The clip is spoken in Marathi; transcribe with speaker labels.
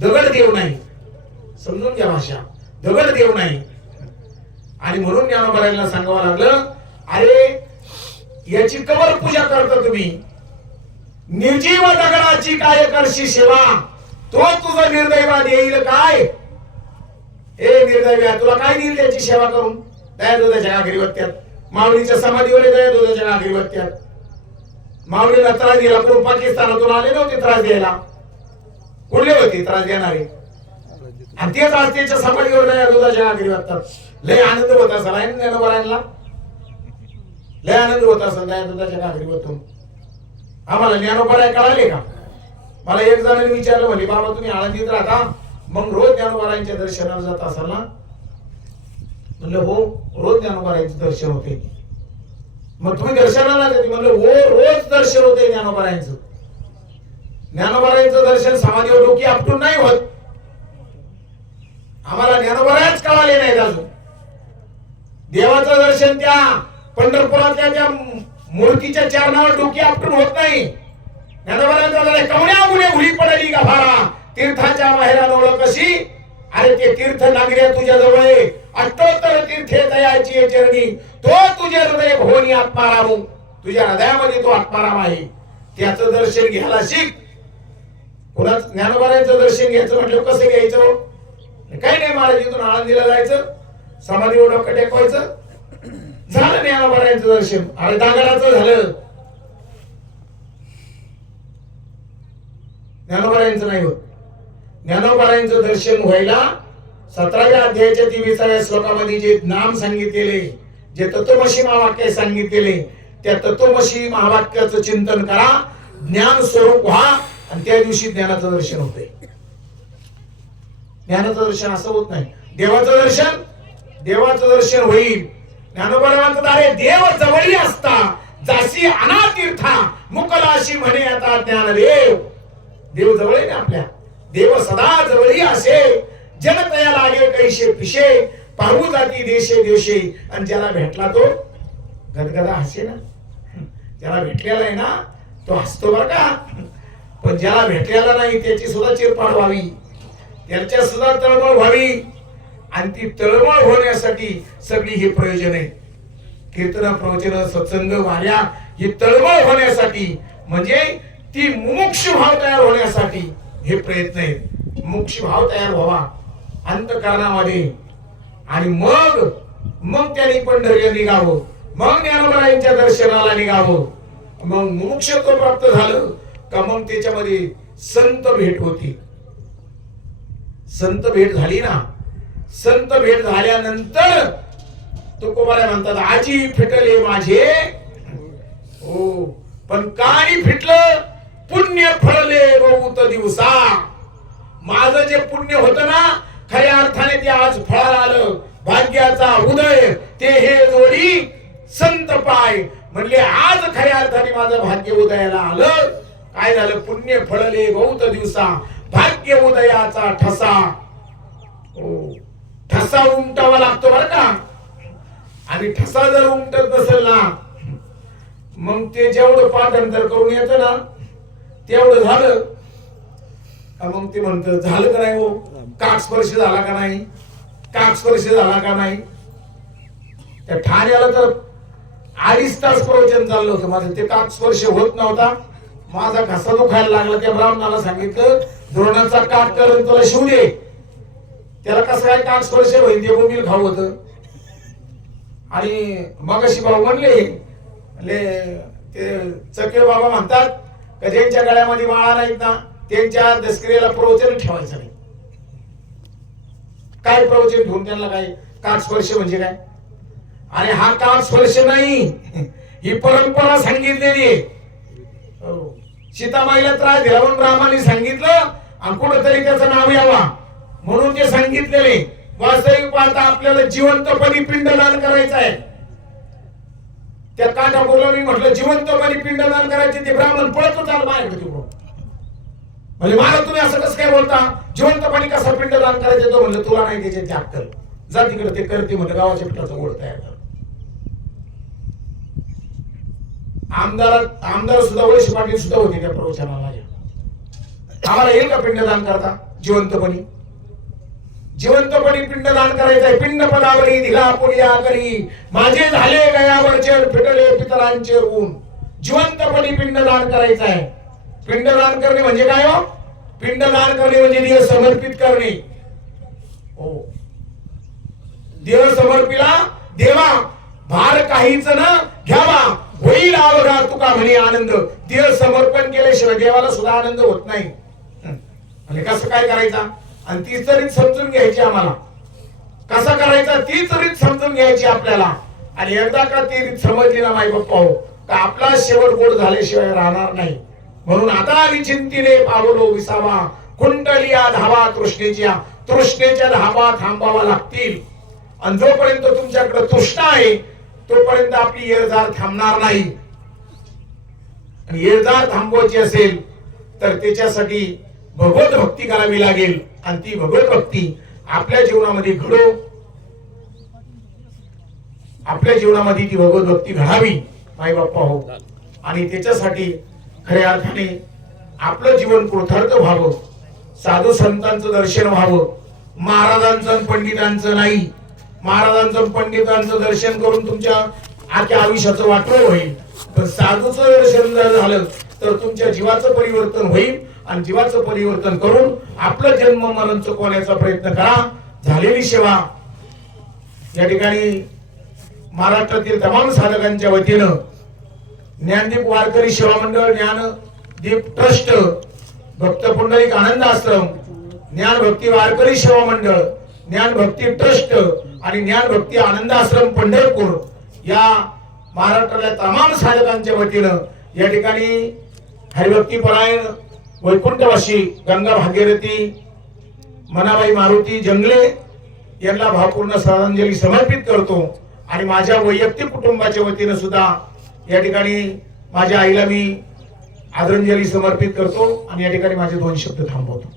Speaker 1: दगड देव नाही. समजून घ्या भाषा. दगड देव नाही. आणि म्हणून ज्ञानोबरायला सांगावं लागलं अरे याची कवर पूजा करता तुम्ही. निर्जीव दगडाची काय करशी सेवा? तो तुझा निर्दैवाद येईल काय? हे निर्दैव्या तुला काय देईल त्याची सेवा करून? दया दुधाच्या घागरी मावळीच्या समाधीवर दया दुधाच्या घागरी मावळीला त्रास दिला कोण पाकिस्तानातून आले नव्हते त्रास द्यायला. कुठले होते त्रास देणारे. आणि तेच आज त्याच्या समाधीवर दुधाच्या घागरी वाटतात लय आनंद होत असेल आहे ना लय आनंद होत असेल दया दुधाच्या घागरी वतून आम्हाला ज्ञानोबराय कळाले का? मला एक जणांनी विचारलं म्हणे बाबा तुम्ही आळंदीत राहता? मग रोज ज्ञानोबरायांच्या दर्शनाला जात असाल ना? म्हणलं हो रोज ज्ञानोबारायांचे दर्शन होते. मग तुम्ही दर्शनाला जाते? म्हणलं हो रोज दर्शन होते ज्ञानोबारायांचं ज्ञानोबरायांचं दर्शन समाधीवर डोकी आपटून नाही होत. आम्हाला ज्ञानोबरायच कळाले नाहीत अजून. देवाचं दर्शन त्या पंढरपुरातल्या त्या मूर्तीच्या चरणावर डोकी आपटून होत नाही. ज्ञानोबारायांचा कवण्या गुणे उडी पडली गभारा. तीर्थाच्या माहेरानोळ कशी अरे ते तीर्थ नागऱ्या तुझ्या जवळ आहे. तीर्थे दयाची चरणी. तो तुझे हृदय भोवनी आत्माराम. तुझ्या हृदयामध्ये तो आत्माराम आहे. त्याचं दर्शन घ्यायला शिक. पुन्हा ज्ञानोबारायचं दर्शन घ्यायचं म्हटलं कसं घ्यायचं? काही नाही महाराज इथून आळंदीला जायचं समाधीवर डोकं टेकवायचं झालं ज्ञानोबारायचं दर्शन. अरे दागडाचं झालं. ज्ञानोबारायांचं नाही होत. ज्ञानोबारायांचं दर्शन व्हायला सतराव्या अध्यायाच्या तेविसाव्या श्लोकामध्ये जे नाम सांगितलेले जे तत्वमशी महावाक्य सांगितलेले त्या तत्वमशी महावाक्याचं चिंतन करा. ज्ञान स्वरूप व्हा. आणि त्या दिवशी ज्ञानाचं दर्शन होते ज्ञानाचं दर्शन असं होत नाही. देवाचं दर्शन देवाचं दर्शन होईल. ज्ञानोबा दारे अरे देव जवळी असता. जाशी अनातीर्था. मुकलाशी म्हणे आता ज्ञानदेव. देव जवळ आहे ना आपल्या. देव सदा जवळी असे. जन तया लागे कैसे पिशे पाहू जाती देशे देशे. आणि ज्याला भेटला तो गदगदा हसे ना. ज्याला भेटलेला आहे ना तो हसतो बर का. पण ज्याला भेटलेला नाही त्याची सुद्धा चिरपाड व्हावी. त्याच्या सुद्धा तळमळ व्हावी. आणि ती तळमळ होण्यासाठी सगळी हे प्रयोजन. आहे कीर्तन प्रवचन सत्संग वाऱ्या ही तळमळ होण्यासाठी म्हणजे ती मुमुक्ष भाव तयार होण्यासाठी हे प्रयत्न आहेत. मुमुक्ष भाव तयार व्हावा. अंतकरणामध्ये. आणि मग मग त्यांनी पंढरीला निघावं. मग ज्ञानोबरायांच्या दर्शनाला निघावं. मग मुमुक्षत्व प्राप्त झालं. का मग त्याच्यामध्ये संत भेट होती. संत भेट झाली ना संत भेट झाल्यानंतर तुकोबाला म्हणतात आजी फिटले माझे. हो पण काळी फिटलं? पुण्य फळले बहुत दिवसा. माझं जे पुण्य होत ना खऱ्या अर्थाने ते आज फळाला आलं. भाग्याचा उदय ते हे जोडी संत पाय. म्हणले आज खऱ्या अर्थाने माझं भाग्य उदयाला आलं. काय झालं? पुण्य फळले बहुत दिवसा. भाग्य उदयाचा ठसा. ठसा उमटावा लागतो बरं का? आणि ठसा जर उमटत नसेल ना मग ते जेवढं पाठांतर करून येतं ना तेवढं झालं. का मग ते म्हणत झालं का नाही हो? काक स्पर्श झाला का नाही? काक स्पर्श झाला का नाही? त्या ठाण्याला तर अडीच तास प्रवचन चाललं होतं. माझं ते काक स्पर्श होत नव्हता. माझा घसा दुखायला लागला त्या ब्राह्मणाला सांगितलं द्रोणाचा काट करून तुला शिव दे. त्याला कसं काय काक स्पर्श होईल ते बोंबील खाऊ होत. आणि मगाशी भाऊ म्हणले ते चके बाबा म्हणतात का ज्यांच्या गळ्यामध्ये माळा नाहीत ना त्यांच्या दसकरीला प्रवचन ठेवायचं नाही. काय प्रवचन ठेवून त्यांना काय? काक स्पर्श म्हणजे काय? आणि हा काक स्पर्श नाही ही परंपरा सांगितलेली आहे. हो. सीतामाईला त्रास दिला म्हणून रामाने सांगितलं आणि कुठंतरी त्याचं नाव यावा. म्हणून ते सांगितलेले वास्तविक पाहता आपल्याला जिवंतपणी पिंडदान करायचं आहे. त्या काठापूरला मी म्हटलं जिवंतपणी पिंडदान करायचे ते ब्राह्मण पळत आलं बाहेर तिकडून. म्हणजे मला तुम्ही असं कसं काय बोलता? जिवंतपणी कसं पिंडदान करायचं? तो म्हणलं तुला नाही त्याचे अक्कल जा तिकडे ते करते म्हणलं गावाच्या पिठाचं गोड तयार कर. आमदार आमदार सुद्धा वळशी पाटील सुद्धा होते त्या प्रवचनाला आम्हाला येईल का पिंडदान करता? जिवंतपणी. जिवंतपणी पिंडदान करायचंय. पिंड पदावरी दिला पुढ्या करी माझे झाले गयावरचे फिटले पितरांचे ऊन. जिवंतपणी पिंडदान करायचंय. पिंडदान करणे म्हणजे काय हो? पिंडदान करणे म्हणजे देह समर्पित करणे. हो. देह समर्पिला देवा. भार काहीच ना घ्यावा. होईल आवघा तुका म्हणे आनंद? देह समर्पण केल्याशिवाय देवाला सुद्धा आनंद होत नाही. म्हणजे कसं काय करायचा? आणि तीच तरी समजून घ्यायची आम्हाला. कसा करायचा? तीच रीत समजून घ्यायची आपल्याला. आणि एकदा का ती रीत समजली ना माई बाप्पा हो का आपला शेवट गोड झाल्याशिवाय राहणार नाही. म्हणून आता विचिंतीने पावलो विसावा. कुंडलिया धावा तृष्णेच्या. तृष्णेच्या धावा थांबावा लागतील. आणि जोपर्यंत तुमच्याकडे तृष्णा आहे तोपर्यंत आपली येरजार थांबणार नाही. आणि येरजार थांबवायची असेल तर त्याच्यासाठी भगवत भक्ती करावी लागेल. आणि ती भगवत भक्ती आपल्या जीवनामध्ये घडो. आपल्या जीवनामध्ये ती भगवत भक्ती घडावी माई बाप्पा हो. आणि त्याच्यासाठी खऱ्या अर्थाने आपलं जीवन कृथार्थ व्हावं. साधू संतांचं दर्शन व्हावं. महाराजांचं पंडितांचं नाही. महाराजांचं पंडितांचं दर्शन करून तुमच्या आख्या आयुष्याचं वाटलं होईल. पण साधूचं दर्शन जर झालं तर तुमच्या जीवाचं परिवर्तन होईल आणि जीवाचं परिवर्तन करून आपलं जन्म मरण चुकवण्याचा प्रयत्न करा. झालेली सेवा. या ठिकाणी महाराष्ट्रातील तमाम साधकांच्या वतीनं ज्ञानदीप वारकरी सेवा मंडळ ज्ञानदीप ट्रस्ट भक्त पुंडलिक आनंद आश्रम ज्ञान भक्ती वारकरी सेवा मंडळ ज्ञान भक्ती ट्रस्ट आणि ज्ञान भक्ती आनंद आश्रम पंढरपूर या महाराष्ट्रातल्या तमाम साधकांच्या वतीनं या ठिकाणी हरिभक्ती परायण वैकुंठवासी गंगा भागीरथी मनाबाई मारुती जंगले यांना भावपूर्ण श्रद्धांजली समर्पित करतो आणि माझ्या वैयक्तिक कुटुंबाच्या वतीनं सुद्धा या ठिकाणी माझ्या आईला मी आदरांजली समर्पित करतो आणि या ठिकाणी माझे दोन शब्द थांबवतो.